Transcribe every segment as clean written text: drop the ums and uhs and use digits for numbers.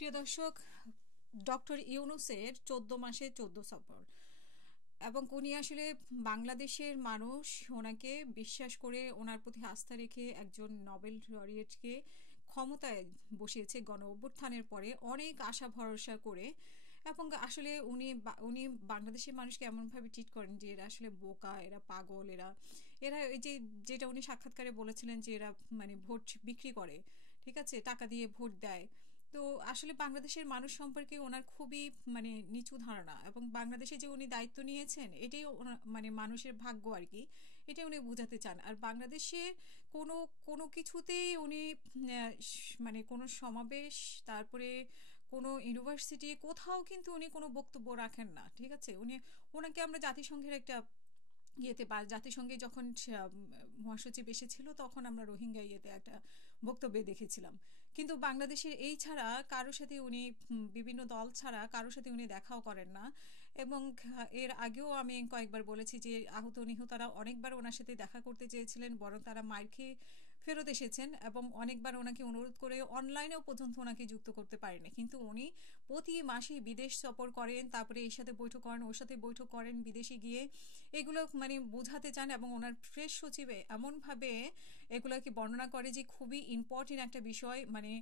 প্রিয় দর্শক, ডক্টর ইউনূসের 14 মাসে 14 সফর, এবং উনি আসলে বাংলাদেশের মানুষ ওনাকে বিশ্বাস করে, ওনার প্রতি আস্থা রেখে একজন নোবেল লরিয়েটকে ক্ষমতায় বসিয়েছে গণ অভ্যুত্থানের পরে অনেক আশা ভরসা করে। এবং আসলে উনি বাংলাদেশের মানুষকে এমনভাবে ট্রিট করেন যে এরা আসলে বোকা, এরা পাগল, এরা এরা এই যে যেটা উনি সাক্ষাৎকারে বলেছিলেন যে এরা মানে ভোট বিক্রি করে, ঠিক আছে, টাকা দিয়ে ভোট দেয়। তো আসলে বাংলাদেশের মানুষ সম্পর্কে ওনার খুবই মানে নিচু ধারণা, এবং বাংলাদেশে যে উনি দায়িত্ব নিয়েছেন এটাই মানে মানুষের ভাগ্য আর কি, এটাই উনি বোঝাতে চান। আর বাংলাদেশের কোনো কোনো কিছুতেই উনি মানে কোনো সমাবেশ, তারপরে কোনো ইউনিভার্সিটি, কোথাও কিন্তু উনি কোনো বক্তব্য রাখেন না, ঠিক আছে। ওনাকে আমরা জাতিসংঘের একটা ইয়েতে বা জাতিসংঘে যখন মহাসচিব এসেছিল তখন আমরা রোহিঙ্গা ইয়েতে একটা বক্তব্যে দেখেছিলাম। কিন্তু বাংলাদেশের এই ছাড়া কারোর সাথে উনি বিভিন্ন দল ছাড়া কারোর সাথে উনি দেখাও করেন না। এবং এর আগেও আমি কয়েকবার বলেছি যে আহত নিহতরা অনেকবার ওনার সাথে দেখা করতে চেয়েছিলেন, বরং তারা মাইর খেয়ে ফেরত এসেছেন, এবং অনেকবার ওনাকে অনুরোধ করে অনলাইনেও পর্যন্ত ওনাকে যুক্ত করতে পারেনি। কিন্তু উনি প্রতি মাসে বিদেশ সফর করেন, তারপরে এর সাথে বৈঠক করেন, ওর সাথে বৈঠক করেন, বিদেশে গিয়ে এগুলো মানে বোঝাতে চান। এবং ওনার প্রেস সচিবে এমনভাবে এগুলোকে বর্ণনা করে যে খুবই ইম্পর্টেন্ট একটা বিষয়, মানে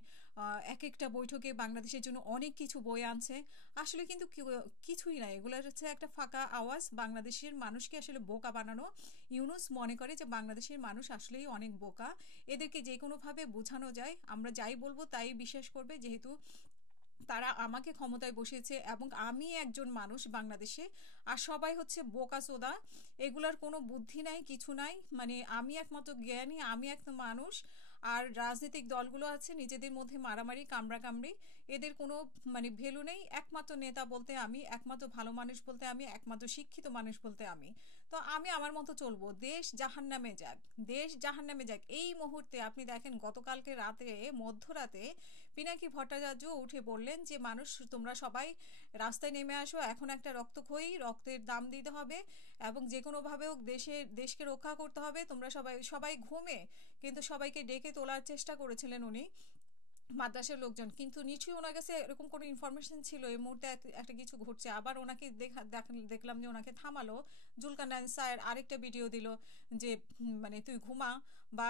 এক একটা বৈঠকে বাংলাদেশের জন্য অনেক কিছু বয়ে আনছে। আসলে কিন্তু কিছুই নাই, এগুলো হচ্ছে একটা ফাঁকা আওয়াজ, বাংলাদেশের মানুষকে আসলে বোকা বানানো। ইউনূস মনে করে যে বাংলাদেশের মানুষ আসলেই অনেক বোকা, এদেরকে যে কোনোভাবে বোঝানো যায়, আমরা যাই বলবো তাই বিশ্বাস করবে, যেহেতু তারা আমাকে ক্ষমতায় বসিয়েছে এবং আমি একজন মানুষ বাংলাদেশে, আর সবাই হচ্ছে বোকাচোদা, এগুলার কোনো বুদ্ধি নাই, কিছু নাই, মানে আমি একমাত্র জ্ঞানী, আমি একটা মানুষ। আর রাজনৈতিক দলগুলো আছে নিজেদের মধ্যে মারামারি, কামড়াকামড়ি, এদের কোনো মানে ভ্যালু নেই। একমাত্র নেতা বলতে আমি, একমাত্র ভালো মানুষ বলতে আমি, একমাত্র শিক্ষিত মানুষ বলতে আমি। তো আমি আমার মতো চলবো, দেশ জাহান্নামে যাক, দেশ জাহান্নামে যাক। এই মুহূর্তে আপনি দেখেন গতকালকে রাতে, মধ্যরাতে পিনাকি ভট্টাচার্য উঠে বললেন যে মানুষ তোমরা সবাই রাস্তায় নেমে আসো, এখন একটা রক্তক্ষয়ী, রক্তের দাম দিতে হবে এবং যে কোনোভাবে হোক দেশকে রক্ষা করতে হবে। তোমরা সবাই সবাই ঘুমে কিন্তু সবাইকে ডেকে তোলার চেষ্টা করেছিলেন উনি, মাদ্রাসার লোকজন। কিন্তু নিশ্চয়ই ওনার কাছে এরকম কোনো ইনফরমেশন ছিল এই মুহূর্তে একটা কিছু ঘটছে। আবার ওনাকে দেখলাম যে ওনাকে থামালো জুলকারনাইন স্যার, আরেকটা ভিডিও দিল যে মানে তুই ঘুমা, বা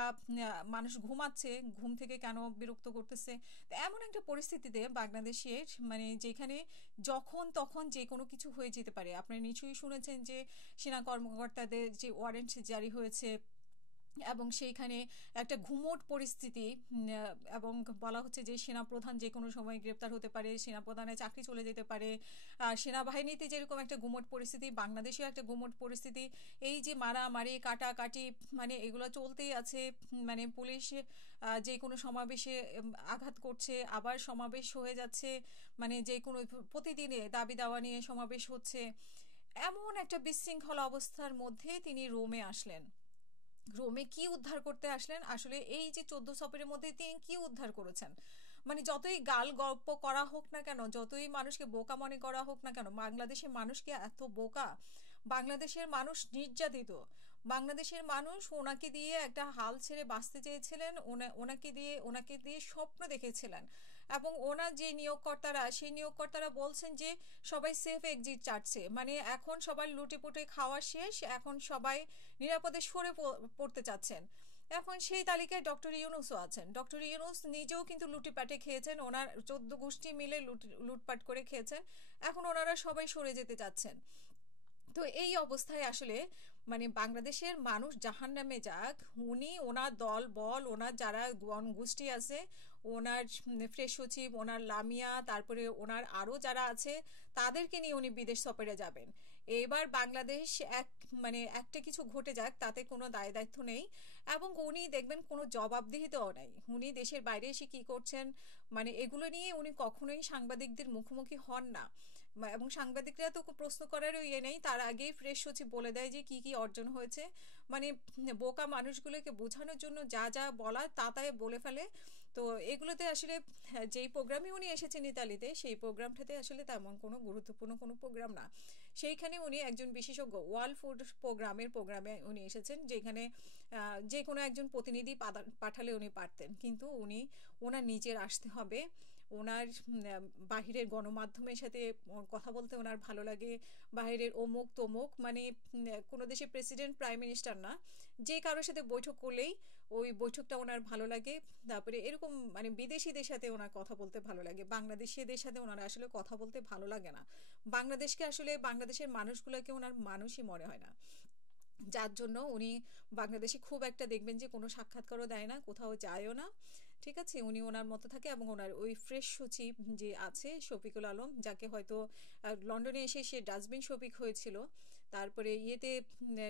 মানুষ ঘুমাচ্ছে, ঘুম থেকে কেন বিরক্ত করতেছে। তো এমন একটা পরিস্থিতিতে বাংলাদেশের মানে যেখানে যখন তখন যে কোনো কিছু হয়ে যেতে পারে। আপনারা নিশ্চয়ই শুনেছেন যে সেনা কর্মকর্তাদের যে ওয়ারেন্ট জারি হয়েছে, এবং সেইখানে একটা ঘুমোট পরিস্থিতি, এবং বলা হচ্ছে যে সেনাপ্রধান যে কোনো সময় গ্রেপ্তার হতে পারে, সেনাপ্রধানের চাকরি চলে যেতে পারে। সেনাবাহিনীতে যেরকম একটা ঘুমোট পরিস্থিতি, বাংলাদেশেও একটা ঘুমোট পরিস্থিতি। এই যে মারামারি, কাটাকাটি, মানে এগুলো চলতেই আছে। মানে পুলিশ যে কোনো সমাবেশে আঘাত করছে, আবার সমাবেশ হয়ে যাচ্ছে, মানে যে কোনো প্রতিদিনে দাবি দাওয়া নিয়ে সমাবেশ হচ্ছে। এমন একটা বিশৃঙ্খল অবস্থার মধ্যে তিনি রোমে আসলেন। রোমে কি উদ্ধার করতে আসলেন? আসলে এই যে 14 সফরের মধ্যে তিনি কি উদ্ধার করেছেন? মানে যতই গাল গল্প করা হোক না কেন, যতই মানুষকে বোকা মনে করা হোক না কেন, বাংলাদেশের মানুষকে এত বোকা, বাংলাদেশের মানুষ নির্যাতিত, বাংলাদেশের মানুষ ওনাকে দিয়ে একটা হাল ছেড়ে বাঁচতে চেয়েছিলেন, ওনাকে দিয়ে স্বপ্ন দেখেছিলেন। এবং ওনার যে নিয়োগকর্তারা, সেই নিয়োগকর্তারা বলছেন যে সবাই সেফ এক্সিট চাচ্ছে, মানে এখন সবাই লুটেপুটে খাওয়া শেষ, এখন সবাই নিরাপদে সরে পড়তে চাচ্ছেন। এখন সেই তালিকায় ডক্টর ইউনূসও আছেন। ডক্টর ইউনূস নিজেও কিন্তু লুটিপাটে খেয়েছেন, ওনার 14 গোষ্ঠী মিলে লুটপাট করে খেয়েছেন। এখন ওনারা সবাই সরে যেতে চাচ্ছেন। তো এই অবস্থায় আসলে মানে বাংলাদেশের মানুষ জাহান্নামে যাক, ওনার দল বল, ওনার যারা গোষ্ঠী আছে, ওনার প্রেস সচিব, ওনার লামিয়া, তারপরে ওনার আরও যারা আছে, তাদেরকে নিয়ে উনি বিদেশ সফরে যাবেন। এবার বাংলাদেশ মানে একটা কিছু ঘটে যাক, তাতে কোনো দায় দায়িত্ব নেই, এবং উনি দেখবেন কোনো জবাবদিহিতাও নাই। উনি দেশের বাইরে এসে কি করছেন, মানে এগুলো নিয়ে উনি কখনোই সাংবাদিকদের মুখোমুখি হন না। এবং সাংবাদিকরা তো প্রশ্ন করারও ইয়ে নেই, তার আগেই প্রেস সচিব বলে দেয় যে কি কি অর্জন হয়েছে। মানে বোকা মানুষগুলোকে বোঝানোর জন্য যা যা বলার তা তাই বলে ফেলে। তো এগুলোতে আসলে যেই প্রোগ্রামে উনি এসেছেন ইতালিতে, সেই প্রোগ্রামটাতে আসলে তেমন কোনো গুরুত্বপূর্ণ কোনো প্রোগ্রাম না। সেইখানে উনি একজন বিশেষজ্ঞ, ওয়ার্ল্ড ফুড প্রোগ্রামে উনি এসেছেন, যেখানে যে কোনো একজন প্রতিনিধি পাঠালে উনি পারতেন, কিন্তু ওনার নিজের আসতে হবে। ওনার বাহিরের গণমাধ্যমের সাথে কথা বলতে ওনার ভালো লাগে, বাহিরের অমুক তমুক, মানে কোনো দেশের প্রেসিডেন্ট প্রাইম মিনিস্টার না, যে কারোর সাথে বৈঠক করলেই ওই বৈঠকটা ওনার ভালো লাগে। তারপরে এরকম মানে বিদেশিদের সাথে ওনার কথা বলতে ভালো লাগে, বাংলাদেশিদের সাথে ওনার আসলে কথা বলতে ভালো লাগে না। বাংলাদেশকে আসলে বাংলাদেশের মানুষগুলোকে ওনার মানুষই মনে হয় না, যার জন্য উনি বাংলাদেশে খুব একটা দেখবেন যে কোনো সাক্ষাৎকারও দেয় না, কোথাও যায়ও না। ঠিক আছে, উনি ওনার মতো থাকে। এবং ওনার ওই ফ্রেশ সচিব যে আছে শফিকুল আলম, যাকে হয়তো লন্ডনে এসে সে ডাস্টবিন শফিক হয়েছিল, তারপরে ইয়েতে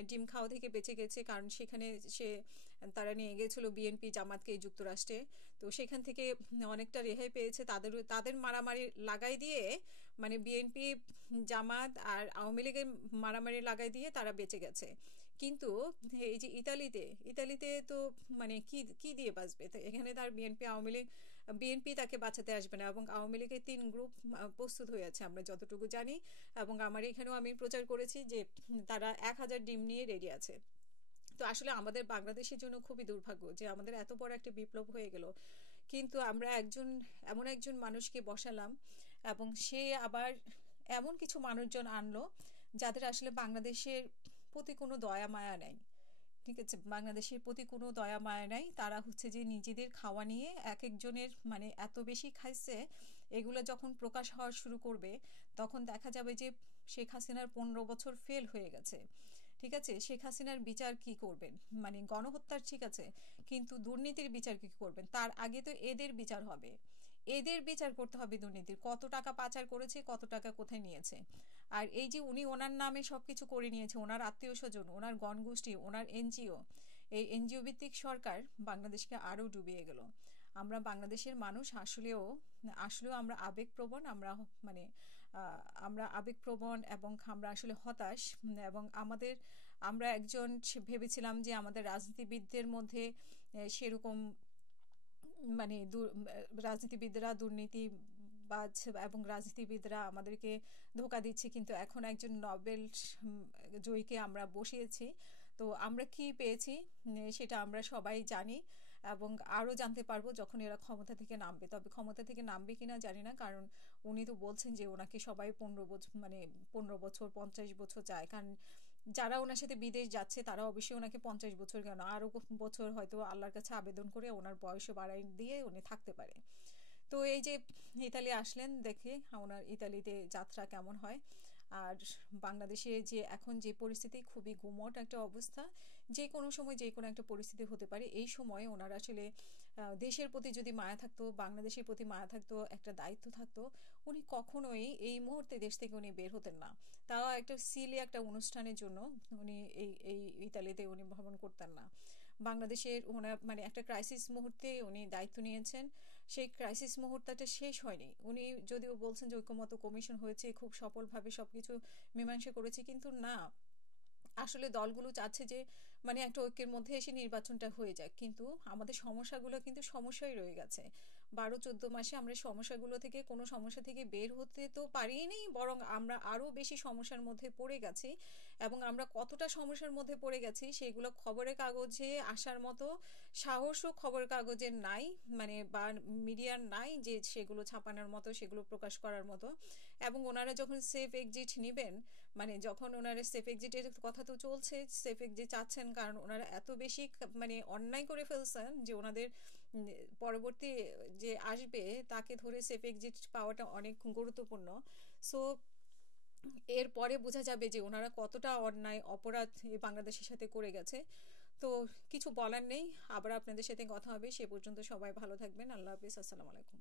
ডিম খাওয়া থেকে বেঁচে গেছে, কারণ সেখানে সে তারা নিয়ে গিয়েছিল বিএনপি জামাতকে যুক্তরাষ্ট্রে। তো সেখান থেকে অনেকটা রেহাই পেয়েছে, তাদের তাদের মারামারি লাগাই দিয়ে, মানে বিএনপি জামাত আর আওয়ামী লীগের মারামারি লাগাই দিয়ে তারা বেঁচে গেছে। কিন্তু এই যে ইতালিতে, ইতালিতে তো মানে কি কি দিয়ে বাঁচবে? তো এখানে তার বিএনপি আওয়ামী লীগ, বিএনপি তাকে বাঁচাতে আসবে না, এবং আওয়ামী লীগের 3 গ্রুপ প্রস্তুত হয়ে আছে আমরা যতটুকু জানি। এবং আমার এখানেও আমি প্রচার করেছি যে তারা 1000 ডিম নিয়ে রেডি আছে। তো আসলে আমাদের বাংলাদেশের জন্য খুবই দুর্ভাগ্য যে আমাদের এত বড় একটা বিপ্লব হয়ে গেল, কিন্তু আমরা এমন একজন মানুষকে বসালাম, এবং সে আবার এমন কিছু মানুষজন আনলো যাদের আসলে বাংলাদেশের প্রতি কোনো দয়া মায়া নেই। ঠিক আছে, বাংলাদেশের প্রতি কোনো দয়া মায়া নাই। তারা হচ্ছে যে নিজেদের খাওয়া নিয়ে এক একজনের মানে এত বেশি খাইছে, এগুলো যখন প্রকাশ হওয়া শুরু করবে তখন দেখা যাবে যে শেখ হাসিনার 15 বছর ফেল হয়ে গেছে। ঠিক আছে, শেখ হাসিনার বিচার কি করবেন? মানে গণহত্যার ঠিক আছে, কিন্তু দুর্নীতির বিচার কি করবেন? তার আগে তো এদের বিচার হবে, এদের বিচার করতে হবে। দুর্নীতির কত টাকা পাচার করেছে, কত টাকা কোথায় নিয়েছে। আর এই যে উনি ওনার নামে সবকিছু করে নিয়েছে, ওনার আত্মীয় স্বজন, ওনার গণগোষ্ঠী, ওনার এনজিও, এই এনজিও ভিত্তিক সরকার বাংলাদেশকে আরও ডুবিয়ে গেল। আমরা বাংলাদেশের মানুষ আসলেও আসলেও আমরা আবেগপ্রবণ, আমরা মানে আমরা আবেগপ্রবণ, এবং আমরা আসলে হতাশ। এবং আমরা একজন ভেবেছিলাম যে আমাদের রাজনীতিবিদদের মধ্যে সেরকম মানে রাজনীতিবিদরা দুর্নীতিবাজ, এবং রাজনীতিবিদরা আমাদেরকে ধোঁকা দিচ্ছে, কিন্তু এখন একজন নোবেল জয়ীকে আমরা বসিয়েছি। তো আমরা কি পেয়েছি সেটা আমরা সবাই জানি, এবং আরও জানতে পারবো যখন এরা ক্ষমতা থেকে নামবে। তবে ক্ষমতা থেকে নামবে কিনা জানি না, কারণ উনি তো বলছেন যে ওনাকে সবাই 15 বছর, মানে 15 বছর 50 বছর চায়। কারণ যারা ওনার সাথে বিদেশ যাচ্ছে তারা অবশ্যই ওনাকে 50 বছর কেন, আরও বছর হয়তো আল্লাহর কাছে আবেদন করে ওনার বয়সও বাড়াই দিয়ে উনি থাকতে পারে। তো এই যে ইতালি আসলেন, দেখে ওনার ইতালিতে যাত্রা কেমন হয়। আর বাংলাদেশে যে এখন যে পরিস্থিতি, খুবই গুমট একটা অবস্থা, যে কোনো সময় যে কোনো একটা পরিস্থিতি হতে পারে। এই সময় ওনার আসলে দেশের প্রতি যদি মায়া থাকতো, বাংলাদেশের প্রতি মায়া থাকতো, একটা দায়িত্ব থাকতো, উনি কখনোই এই মুহূর্তে দেশ থেকে উনি বের হতেন না। তাও একটা সিলি একটা অনুষ্ঠানের জন্য উনি এই এই ইতালিতে উনি ভ্রমণ করতেন না। বাংলাদেশের ওনার মানে একটা ক্রাইসিস মুহূর্তে উনি দায়িত্ব নিয়েছেন, সেই ক্রাইসিস মুহূর্তটা শেষ হয়নি। উনি যদিও বলছেন যে ঐক্যমত্য কমিশন হয়েছে, খুব সফলভাবে সবকিছু মীমাংসা করেছে, কিন্তু না, আসলে দলগুলো চাচ্ছে যে মানে একটা ঐক্যের মধ্যে এসে নির্বাচনটা হয়ে যাক, কিন্তু আমাদের সমস্যাগুলো কিন্তু সমস্যাই রয়ে গেছে। 12-14 মাসে আমরা সমস্যাগুলো থেকে, কোনো সমস্যা থেকে বের হতে তো পারিনি, বরং আমরা আরও বেশি সমস্যার মধ্যে পড়ে গেছি। এবং আমরা কতটা সমস্যার মধ্যে পড়ে গেছি সেগুলো খবরের কাগজে আসার মতো সাহসও খবরের কাগজের নাই, মানে বা মিডিয়ার নাই যে সেগুলো ছাপানোর মতো, সেগুলো প্রকাশ করার মতো। এবং ওনারা যখন সেফ এক্সিট নেবেন, মানে যখন ওনারা সেফ এক্সিটের কথা তো চলছে, সেফ এক্সিট চাচ্ছেন, কারণ ওনারা এত বেশি মানে অন্যায় করে ফেলছেন যে ওনাদের পরবর্তী যে আসবে তাকে ধরে সেফ এক্সিট পাওয়াটা অনেক গুরুত্বপূর্ণ। সো এরপরে বোঝা যাবে যে ওনারা কতটা অন্যায় অপরাধ এই বাংলাদেশের সাথে করে গেছে। তো কিছু বলার নেই, আবার আপনাদের সাথে কথা হবে। সে পর্যন্ত সবাই ভালো থাকবেন। আল্লাহ হাফিজ, আসসালামু আলাইকুম।